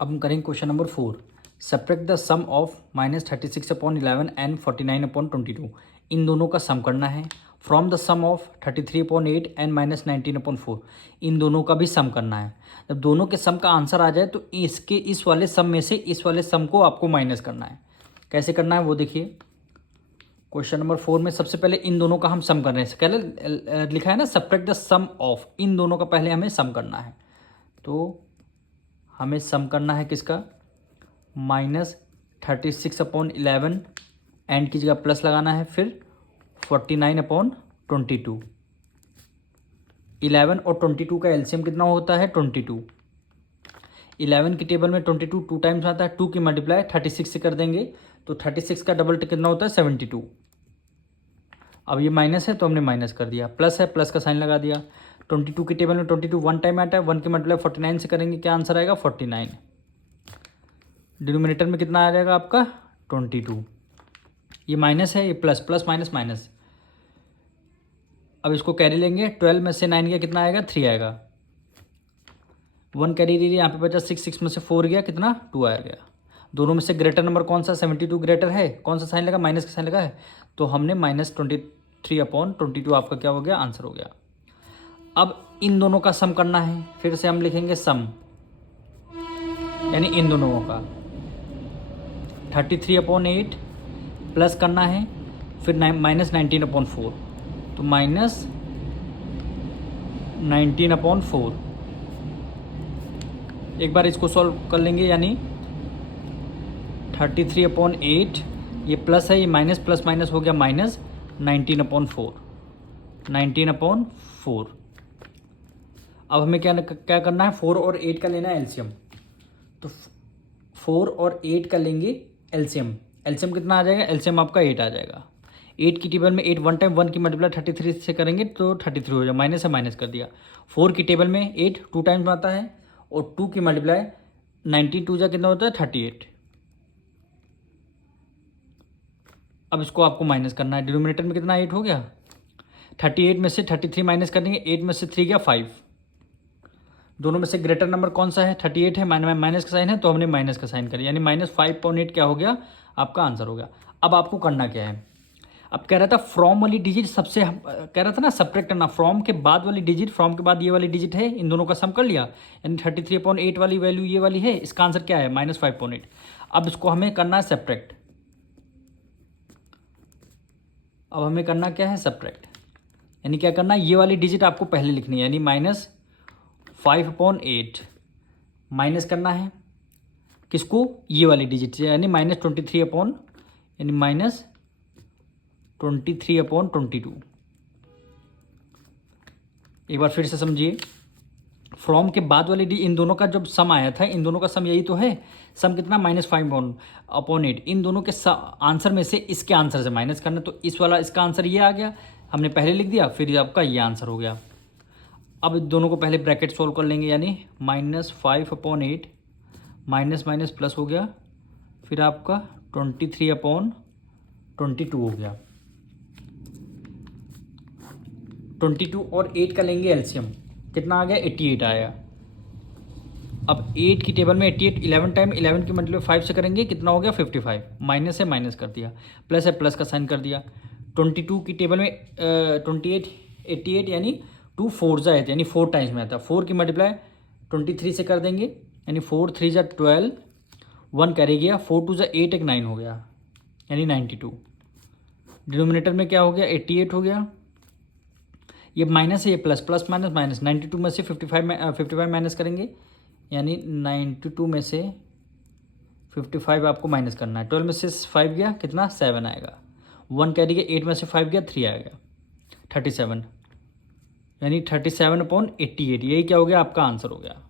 अब हम करेंगे question number 4। Subtract the sum of -36/11 and 49/22। इन दोनों का सम करना है। From the sum of 33/8 and -19/4। इन दोनों का भी सम करना है। जब दोनों के सम का आंसर आ जाए तो इसके इस वाले सम में से इस वाले सम को आपको माइनस करना है। कैसे करना है वो देखिए। क्वेश्चन नंबर 4 में सबसे पहले इन दोनों का हम सम कर रहे हैं। पहले लिखा है ना सब्ट्रैक्ट द सम ऑफ, इन दोनों का पहले हमें सम करना है। तो हमें सम करना है किसका, -36/11 एंड की जगह प्लस लगाना है, फिर 49/22। 11 और 22 का एलसीएम कितना होता है 22। 11 की टेबल में 22 टू टाइम्स आता है, 2 की मल्टीप्लाई 36 से कर देंगे तो 36 का डबल कितना होता है 72। अब ये माइनस है तो हमने माइनस कर दिया, प्लस है प्लस का साइन लगा दिया। 22 की टेबल में 22 वन टाइम आता है, 1 की मल्टीप्लाई 49 से करेंगे, क्या आंसर आएगा 49। डिनोमिनेटर में कितना आ जाएगा आपका 22। ये माइनस है, ये प्लस, प्लस माइनस माइनस। अब इसको कैरी लेंगे, 12 में से 9 गया कितना आएगा 3 आएगा। 1 कैरी ले लिया, यहाँ पे बचा 6, 6 में से 4 गया कितना 2 आ गया। दोनों में से ग्रेटर नंबर कौन सा, 72 ग्रेटर है, कौन सा साइन लगा माइनस का साइन लगा है, तो हमने -23/22 आपका क्या हो गया आंसर हो गया। अब इन दोनों का सम करना है, फिर से हम लिखेंगे सम, यानी इन दोनों का 33/8 प्लस करना है, फिर -19/4, तो -19/4। एक बार इसको सॉल्व कर लेंगे, यानी 33/8 ये प्लस है, ये माइनस प्लस माइनस हो गया -19/4, 19/4। अब हमें क्या करना है, 4 और 8 का लेना है एलसीएम। तो 4 और 8 का लेंगे एलसीएम। एलसीएम कितना आ जाएगा, एलसीएम आपका 8 आ जाएगा। 8 की टेबल में 8 वन टाइम, 1 की मल्टीप्लाई 33 से करेंगे तो 33 हो जाएगा, माइनस है माइनस कर दिया। 4 की टेबल में 8 टू टाइम्स आता है, और 2 की मल्टीप्लाई 92 जा कितना होता है 38। अब इसको आपको माइनस करना है, डिनोमिनेटर में कितना 8 हो गया, 38 में से 33 माइनस करेंगे, 8 में से 3 गया 5। दोनों में से ग्रेटर नंबर कौन सा है, 38 है, माइनस का साइन है तो हमने माइनस का साइन कर, यानी -5/8 क्या हो गया आपका आंसर हो गया। अब आपको करना क्या है, अब कह रहा था फ्रॉम वाली डिजिट सबसे, कह रहा था ना सब्ट्रैक्ट करना, फ्रॉम के बाद वाली डिजिट, फ्रॉम के बाद ये वाली डिजिट है, इन दोनों का सम कर लिया, यानी 33/8 वाली वैल्यू ये वाली है, इसका आंसर क्या है -5/8। अब इसको हमें करना है सब्ट्रैक्ट। अब हमें करना क्या है सब्ट्रैक्ट, यानी क्या करना है, ये वाली डिजिट आपको पहले लिखनी है, यानी -5/8 माइनस करना है किसको, ये वाली डिजिट से, यानी -23 यानी -23/22। एक बार फिर से समझिए, फ्रॉम के बाद वाली इन दोनों का जब सम आया था, इन दोनों का सम यही तो है, सम कितना -5/8। इन दोनों के आंसर में से इसके आंसर से माइनस करना, तो इस वाला इसका आंसर ये आ गया, हमने पहले लिख दिया, फिर आपका ये आंसर हो गया। अब दोनों को पहले ब्रैकेट सोल्व कर लेंगे, यानी -5/8 माइनस माइनस प्लस हो गया, फिर आपका 23/22 हो गया। 22 और 8 का लेंगे एलसीएम, कितना आ गया 88 आया। अब 8 की टेबल में 88 11 टाइम, 11 की मल्टीप्लाई 5 से करेंगे, कितना हो गया 55, माइनस है माइनस कर दिया, प्लस है प्लस का साइन कर दिया। 22 की टेबल में 28 88 यानी 2 4 जा यानी 4 टाइम्स में आता है, 4 की मल्टीप्लाई 23 से कर देंगे, यानी 4 3 जा 12, 1 कैरी गया, 4 2 जा 8 एक 9 हो गया, यानी 92। डिनोमिनेटर में क्या हो गया 88 हो गया, ये माइनस है, ये प्लस, प्लस माइनस माइनस, 92 में से 55 माइनस करेंगे, यानी 92 में से 55 आपको माइनस करना है। 12 में से 5 गया कितना 7 आएगा, 1 कैरी गया, 8 में से 5 गया 3 आएगा, 37, यानी 37/88, यही क्या हो गया आपका आंसर हो गया।